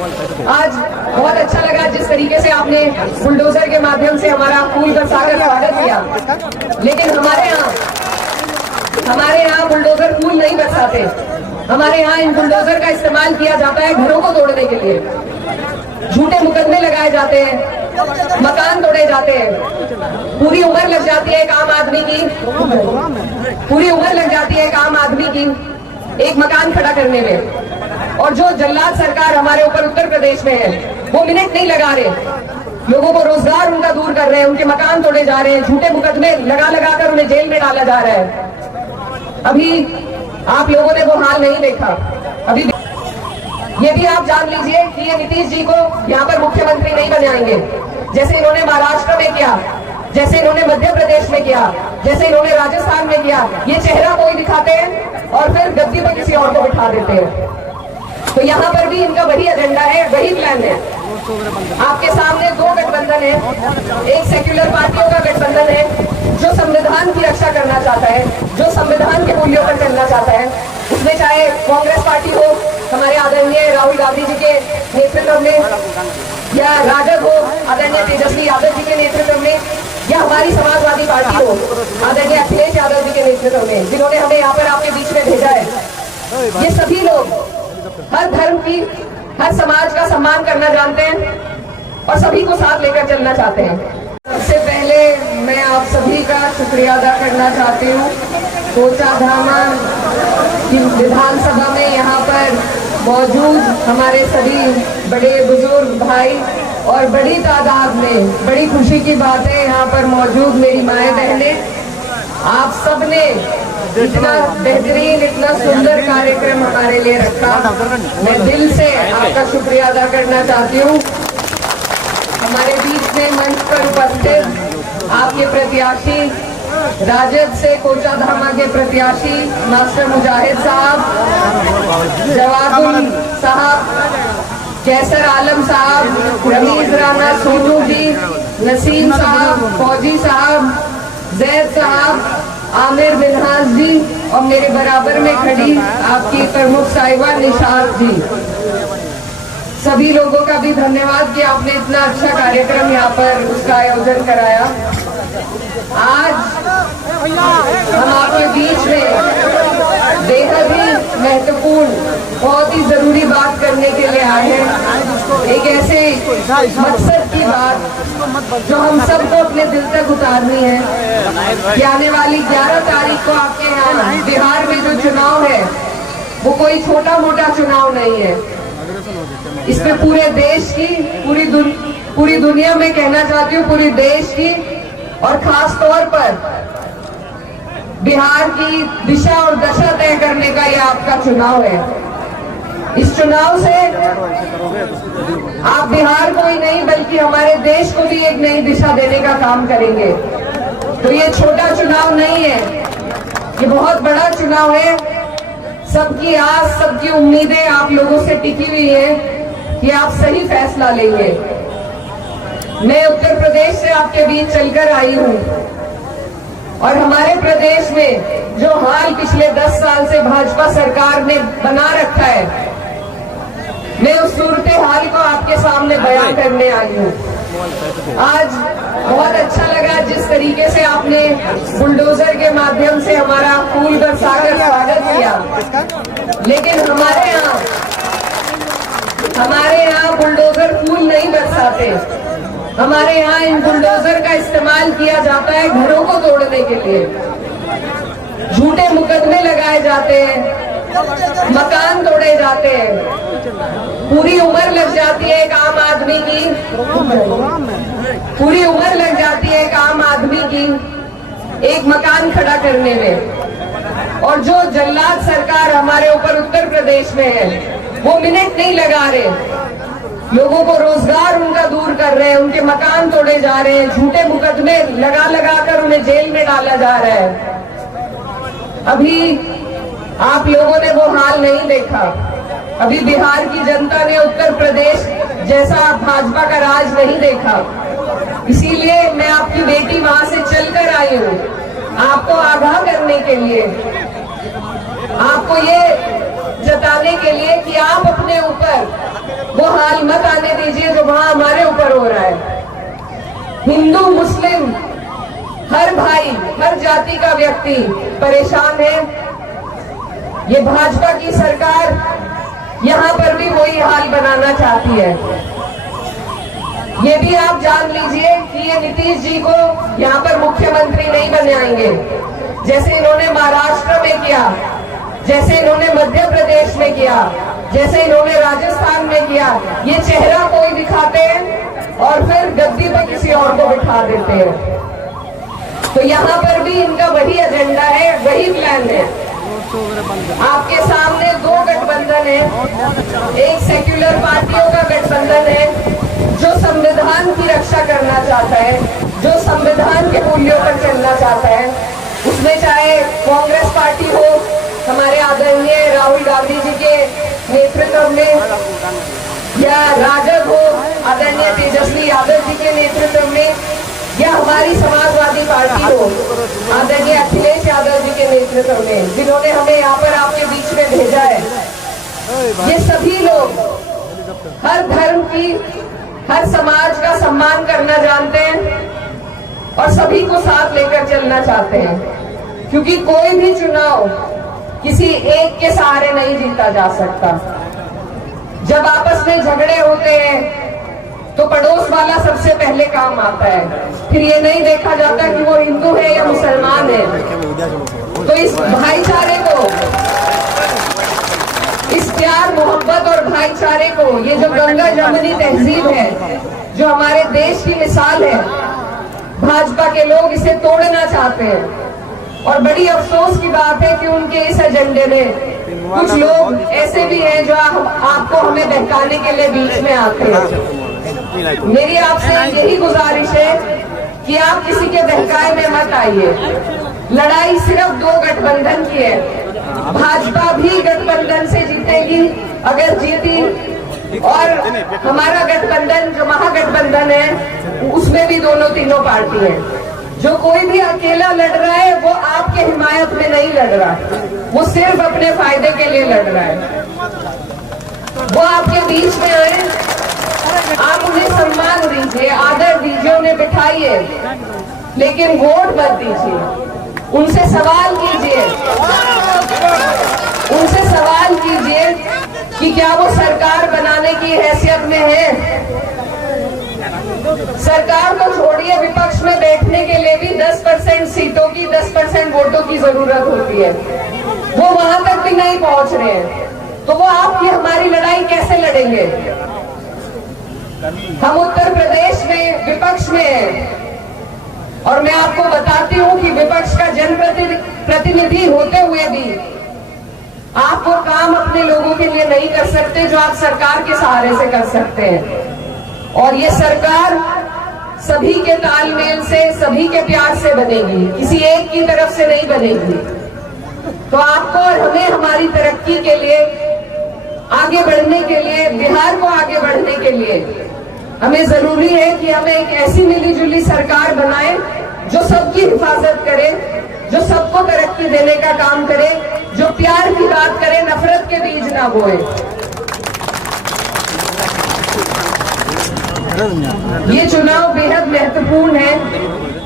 आज बहुत अच्छा लगा जिस तरीके से आपने बुलडोजर के माध्यम से हमारा फूल बरसाकर स्वागत किया, लेकिन हमारे यहाँ बुलडोजर फूल नहीं बरसाते। हमारे यहाँ इन बुलडोजर का इस्तेमाल किया जाता है घरों को तोड़ने के लिए। झूठे मुकदमे लगाए जाते हैं, मकान तोड़े जाते हैं। पूरी उम्र लग जाती है एक आम आदमी की, एक मकान खड़ा करने में। और जो जल्लाद सरकार हमारे ऊपर उत्तर प्रदेश में है, वो मिनट नहीं लगा रहे, लोगों को रोजगार उनका दूर कर रहे हैं, उनके मकान तोड़े जा रहे हैं, झूठे मुकदमे लगा कर उन्हें जेल में डाला जा रहा है। अभी आप लोगों ने वो हाल नहीं देखा। अभी ये भी आप जान लीजिए कि ये नीतीश जी को यहाँ पर मुख्यमंत्री नहीं बनाएंगे, जैसे इन्होंने महाराष्ट्र में किया, जैसे इन्होंने मध्य प्रदेश में किया, जैसे इन्होंने राजस्थान में किया। ये चेहरा कोई दिखाते हैं और फिर गद्दी पर किसी और को बिठा देते हैं। तो यहाँ पर भी इनका वही एजेंडा है, वही प्लान है। आपके सामने दो गठबंधन है, एक सेक्युलर पार्टियों का गठबंधन है जो संविधान की रक्षा करना चाहता है, जो संविधान के मूल्यों पर चलना चाहता है। उसमें चाहे कांग्रेस पार्टी हो हमारे आदरणीय राहुल गांधी जी के नेतृत्व में, या राजद हो आदरणीय तेजस्वी यादव जी के नेतृत्व में, या हमारी समाजवादी पार्टी हो आदरणीय अखिलेश यादव जी के नेतृत्व में, जिन्होंने हमें यहाँ पर आपके बीच में भेजा है। ये सभी लोग हर धर्म की, हर समाज का सम्मान करना जानते हैं और सभी को साथ लेकर चलना चाहते हैं। सबसे पहले मैं आप सभी का शुक्रिया अदा करना चाहती हूँ। कोचाधामा की विधानसभा में यहाँ पर मौजूद हमारे सभी बड़े बुजुर्ग भाई और बड़ी तादाद में, बड़ी खुशी की बात है, यहाँ पर मौजूद मेरी माएँ बहनें, आप सबने इतना बेहतरीन, इतना सुंदर कार्यक्रम हमारे लिए रखा। मैं दिल से आपका शुक्रिया अदा करना चाहती हूँ। हमारे बीच में मंच पर उपस्थित आपके प्रत्याशी, राजद से कोचाधामा के प्रत्याशी मास्टर मुजाहिद साहब, जवादुल साहब, कैसर आलम साहब, रमीज राना सोनू जी, नसीम साहब, फौजी साहब, जैद साहब, आमिर मिनहाज जी और मेरे बराबर में खड़ी आपकी प्रमुख साहिबा निशात जी, सभी लोगों का भी धन्यवाद कि आपने इतना अच्छा कार्यक्रम यहाँ पर उसका आयोजन कराया। आज हम आपके बीच में बेहद ही महत्वपूर्ण, बहुत ही जरूरी बात करने के लिए आए हैं। एक ऐसे मकसद की बात जो हम सबको अपने दिल तक उतारनी है कि आने वाली 11 तारीख को आपके यहाँ बिहार में जो चुनाव है वो कोई छोटा मोटा चुनाव नहीं है। इसमें पूरे देश की, पूरी दुनिया में कहना चाहती हूँ, पूरी देश की और खास तौर पर बिहार की दिशा और दशा तय करने का ये आपका चुनाव है। इस चुनाव से आप बिहार को ही नहीं बल्कि हमारे देश को भी एक नई दिशा देने का काम करेंगे। तो ये छोटा चुनाव नहीं है, ये बहुत बड़ा चुनाव है। सबकी आस, सबकी उम्मीदें आप लोगों से टिकी हुई है कि आप सही फैसला लेंगे। मैं उत्तर प्रदेश से आपके बीच चलकर आई हूँ और हमारे प्रदेश में जो हाल पिछले 10 साल से भाजपा सरकार ने बना रखा है, मैं उस सूरत हाल को आपके सामने बयान करने आई हूँ। आज बहुत अच्छा लगा जिस तरीके से आपने बुलडोजर के माध्यम से हमारा फूल बरसाकर स्वागत किया, लेकिन हमारे यहाँ बुलडोजर फूल नहीं बरसाते। हमारे यहाँ इन बुलडोजर का इस्तेमाल किया जाता है घरों को तोड़ने के लिए। झूठे मुकदमे लगाए जाते हैं, मकान तोड़े जाते हैं। पूरी उम्र लग जाती है एक आम आदमी की, एक मकान खड़ा करने में। और जो जल्लाद सरकार हमारे ऊपर उत्तर प्रदेश में है, वो मिनट नहीं लगा रहे, लोगों को रोजगार उनका दूर कर रहे हैं, उनके मकान तोड़े जा रहे हैं, झूठे मुकदमे लगा कर उन्हें जेल में डाला जा रहा है। अभी आप लोगों ने वो हाल नहीं देखा। अभी बिहार की जनता ने उत्तर प्रदेश जैसा भाजपा का राज नहीं देखा। इसीलिए मैं आपकी बेटी वहां से चलकर आई हूँ आपको आगाह करने के लिए, आपको ये जताने के लिए कि आप अपने ऊपर वो हाल मत आने दीजिए जो वहां हमारे ऊपर हो रहा है। हिंदू मुस्लिम हर भाई, हर जाति का व्यक्ति परेशान है। ये भाजपा की सरकार यहां पर भी वही हाल बनाना चाहती है। ये भी आप जान लीजिए कि ये नीतीश जी को यहां पर मुख्यमंत्री नहीं बनाएंगे, जैसे इन्होंने महाराष्ट्र में किया, जैसे इन्होंने मध्य प्रदेश में किया, जैसे इन्होंने राजस्थान में किया। ये चेहरा कोई दिखाते हैं और फिर गद्दी पर किसी और को बिठा देते हैं। तो यहाँ पर भी इनका वही एजेंडा है, वही प्लान है। आपके सामने दो गठबंधन है, एक सेक्युलर पार्टियों का गठबंधन है जो संविधान की रक्षा करना चाहता है, जो संविधान के मूल्यों पर चलना चाहता है। उसमें चाहे कांग्रेस पार्टी हो, हमारे आदरणीय राहुल गांधी जी के नेतृत्व में, या राजद हो आदरणीय तेजस्वी यादव जी के नेतृत्व में, या हमारी समाजवादी पार्टी हो आदरणीय अखिलेश यादव जी के नेतृत्व में, जिन्होंने हमें यहाँ पर आपके बीच में भेजा है। ये सभी लोग हर धर्म की, हर समाज का सम्मान करना जानते हैं और सभी को साथ लेकर चलना चाहते हैं, क्योंकि कोई भी चुनाव किसी एक के सहारे नहीं जीता जा सकता। जब आपस में झगड़े होते हैं तो पड़ोस वाला सबसे पहले काम आता है, फिर ये नहीं देखा जाता कि वो हिंदू है या मुसलमान है। तो इस भाईचारे को, इस प्यार मोहब्बत और भाईचारे को, ये जो गंगा जमुनी तहजीब है, जो हमारे देश की मिसाल है, भाजपा के लोग इसे तोड़ना चाहते हैं। और बड़ी अफसोस की बात है कि उनके इस एजेंडे में कुछ लोग ऐसे भी हैं जो आपको हमें बहकाने के लिए बीच में आते हैं। मेरी आपसे यही गुजारिश है कि आप किसी के बहकाए में मत आइए। लड़ाई सिर्फ दो गठबंधन की है। भाजपा भी गठबंधन से जीतेगी अगर जीती, और हमारा गठबंधन जो महागठबंधन है उसमें भी दोनों तीनों पार्टी हैं। जो कोई भी अकेला लड़ रहा है वो आपके हिमायत में नहीं लड़ रहा, वो सिर्फ अपने फायदे के लिए लड़ रहा है। वो आपके बीच में आए, आप उन्हें सम्मान दीजिए, आदर दीजिए, उन्हें बिठाइए, लेकिन वोट मत दीजिए। उनसे सवाल कीजिए, उनसे सवाल कीजिए कि क्या वो सरकार बनाने की हैसियत में है। सरकार को छोड़िए, विपक्ष में बैठने के लिए भी 10% सीटों की, 10% वोटों की जरूरत होती है। वो वहां तक भी नहीं पहुंच रहे हैं, तो वो आपकी हमारी लड़ाई कैसे लड़ेंगे। हम उत्तर प्रदेश में विपक्ष में हैं और मैं आपको बताती हूं कि विपक्ष का जनप्रतिनिधि होते हुए भी आप वो काम अपने लोगों के लिए नहीं कर सकते जो आप सरकार के सहारे से कर सकते हैं। और ये सरकार सभी के तालमेल से, सभी के प्यार से बनेगी, किसी एक की तरफ से नहीं बनेगी। तो आपको और हमें हमारी तरक्की के लिए, आगे बढ़ने के लिए, बिहार को आगे बढ़ने के लिए हमें जरूरी है कि हमें एक ऐसी मिलीजुली सरकार बनाए जो सबकी हिफाजत करे, जो सबको तरक्की देने का काम करे, जो प्यार की बात करे, नफरत के बीज ना बोए। ये चुनाव बेहद महत्वपूर्ण है,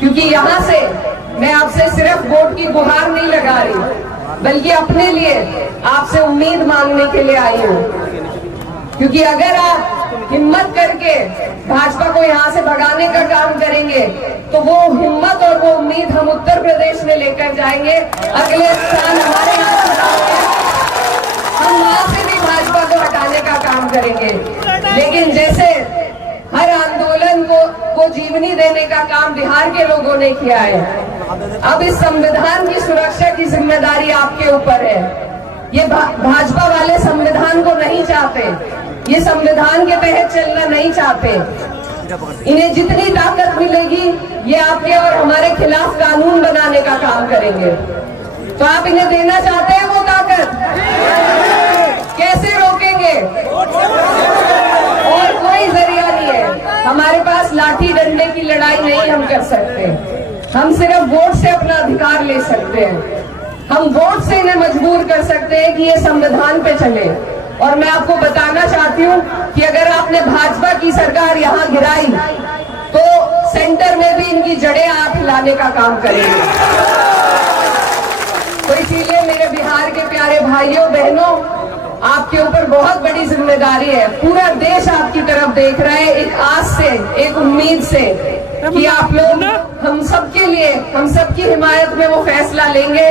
क्योंकि यहाँ से मैं आपसे सिर्फ वोट की गुहार नहीं लगा रही, बल्कि अपने लिए आपसे उम्मीद मांगने के लिए आई हूँ। क्योंकि अगर आप हिम्मत करके भाजपा को यहाँ से भगाने का काम करेंगे तो वो हिम्मत और वो उम्मीद हम उत्तर प्रदेश में लेकर जाएंगे। अगले साल हमारे यहाँ चुनाव है, हम वहां से भी भाजपा को हटाने का काम करेंगे। लेकिन जैसे हर आंदोलन को जीवनी देने का काम बिहार के लोगों ने किया है, अब इस संविधान की सुरक्षा की जिम्मेदारी आपके ऊपर है। ये भाजपा वाले संविधान को नहीं चाहते, ये संविधान के तहत चलना नहीं चाहते। इन्हें जितनी ताकत मिलेगी ये आपके और हमारे खिलाफ कानून बनाने का काम करेंगे। तो आप इन्हें देना चाहते हैं वो ताकत? कैसे रोकेंगे? और कोई जरिया नहीं है, हमारे पास लाठी डंडे की लड़ाई नहीं हम कर सकते। हम सिर्फ वोट से अपना अधिकार ले सकते हैं। हम वोट से इन्हें मजबूर कर सकते हैं कि ये संविधान पे चले। और मैं आपको बताना चाहती हूँ कि अगर आपने भाजपा की सरकार यहाँ गिराई तो सेंटर में भी इनकी जड़ें आप हिलाने का काम करेंगे। तो इसीलिए मेरे बिहार के प्यारे भाइयों बहनों, आपके ऊपर बहुत बड़ी जिम्मेदारी है। पूरा देश आपकी तरफ देख रहा है, एक आस से, एक उम्मीद से कि आप लोग हम सबके लिए, हम सबकी हिमायत में वो फैसला लेंगे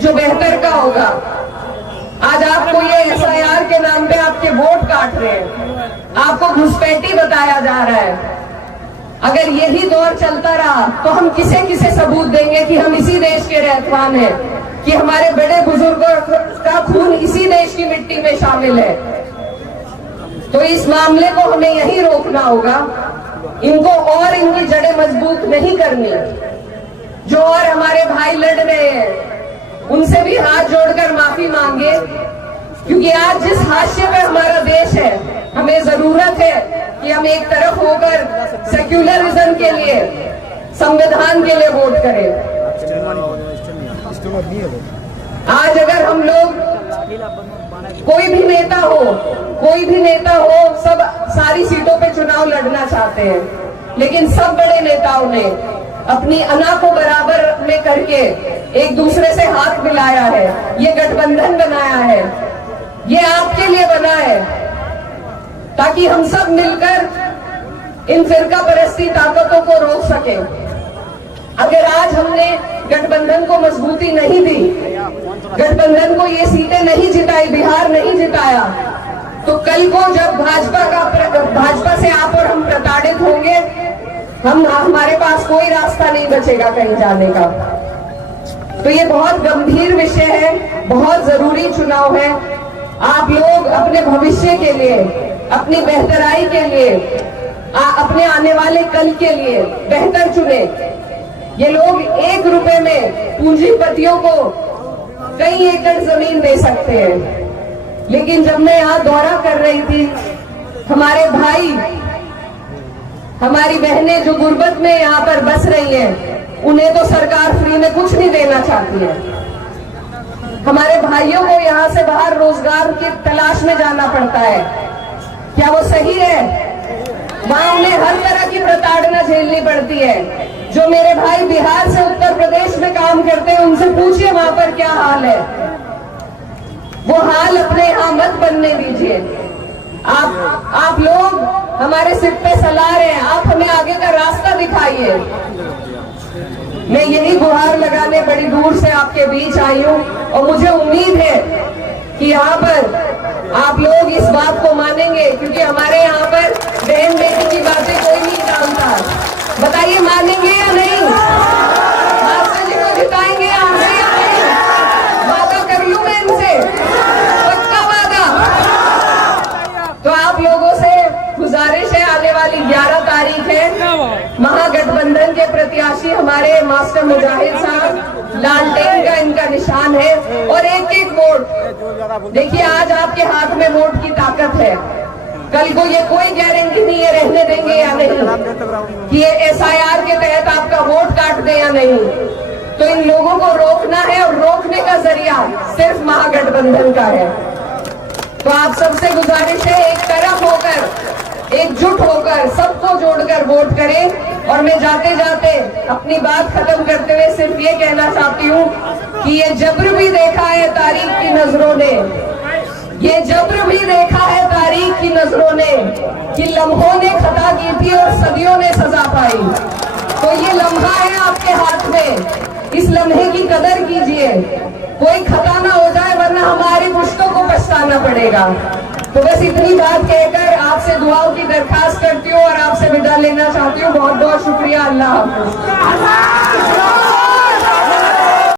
जो बेहतर का होगा। आज आपको ये SIR के नाम पे आपके वोट काट रहे हैं, आपको घुसपैठी बताया जा रहा है। अगर यही दौर चलता रहा तो हम किसे किसे सबूत देंगे कि हम इसी देश के रहतवान हैं, कि हमारे बड़े बुजुर्गों का खून इसी देश की मिट्टी में शामिल है। तो इस मामले को हमें यही रोकना होगा, इनको और इनकी जड़ें मजबूत नहीं करनी। जो और हमारे भाई लड़ रहे हैं उनसे भी हाथ जोड़कर माफी मांगे, क्योंकि आज जिस हाशिए पे हमारा देश है, हमें जरूरत है कि हम एक तरफ होकर सेक्युलरिज्म के लिए, संविधान के लिए वोट करें। आज अगर हम लोग, कोई भी नेता हो, सब सारी सीटों पे चुनाव लड़ना चाहते हैं, लेकिन सब बड़े नेताओं ने अपनी अना को बराबर में करके एक दूसरे से हाथ मिलाया है, ये गठबंधन बनाया है, ये आपके लिए बना है ताकि हम सब मिलकर इन फिरका परस्ती ताकतों को रोक सके। अगर आज हमने गठबंधन को मजबूती नहीं दी, गठबंधन को ये सीटें नहीं जिताई, बिहार नहीं जिताया, तो कल को जब भाजपा से आप और हम प्रताड़ित होंगे, हमारे पास कोई रास्ता नहीं बचेगा कहीं जाने का। तो ये बहुत गंभीर विषय है, बहुत जरूरी चुनाव है। आप लोग अपने भविष्य के लिए, अपनी बेहतराई के लिए, अपने आने वाले कल के लिए बेहतर चुने। ये लोग 1 रुपए में पूंजीपतियों को कई एकड़ जमीन दे सकते हैं, लेकिन जब मैं यहाँ दौरा कर रही थी, हमारे भाई, हमारी बहनें जो गुर्बत में यहाँ पर बस रही हैं, उन्हें तो सरकार फ्री में कुछ नहीं देना चाहती है। हमारे भाइयों को यहाँ से बाहर रोजगार की तलाश में जाना पड़ता है। क्या वो सही है? वहां उन्हें हर तरह की प्रताड़ना झेलनी पड़ती है। जो मेरे भाई बिहार से उत्तर प्रदेश में काम करते हैं, उनसे पूछिए वहां पर क्या हाल है। वो हाल अपने यहाँ मत बनने दीजिए। आप लोग हमारे सिर पे सलाह रहे हैं, आप हमें आगे का रास्ता दिखाइए। मैं यही गुहार लगाने बड़ी दूर से आपके बीच आई हूँ, और मुझे उम्मीद है कि यहाँ पर आप लोग इस बात को मानेंगे, क्योंकि हमारे यहाँ पर बहन बेटी की बातें कोई नहीं जानता। बताइए मानेंगे या नहीं? माता जी को जिताएंगे या नहीं? वादा कर लूं मैं इनसे, पक्का वादा। तो आप लोगों से गुजारिश है, आने वाली 11 तारीख है, महागठबंधन के प्रत्याशी हमारे मास्टर मुजाहिद साहब, लालटेन का इनका निशान है, और एक एक वोट। देखिए आज आपके हाथ में वोट की ताकत है, कल को ये कोई गारंटी नहीं है रहने देंगे या नहीं, कि ये SIR के तहत आपका वोट काट दे या नहीं। तो इन लोगों को रोकना है, और रोकने का जरिया सिर्फ महागठबंधन का है। तो आप सबसे गुजारिश है, एक तरफ होकर, एकजुट होकर, सबको जोड़कर वोट करें। और मैं जाते जाते अपनी बात खत्म करते हुए सिर्फ ये कहना चाहती हूँ कि ये जब्र भी देखा है तारीख की नजरों ने, ये जब्र भी देखा है तारीख की नजरों ने, कि लम्हों ने खता की थी और सदियों ने सजा पाई। तो ये लम्हा है आपके हाथ में, इस लम्हे की कदर कीजिए, कोई खता ना हो जाए, वरना हमारी पुश्तों को पछताना पड़ेगा। तो बस इतनी बात कहकर आपसे दुआओं की दरखास्त करती हूँ और आपसे विदा लेना चाहती हूँ। बहुत बहुत शुक्रिया। अल्लाह हाफ़िज़।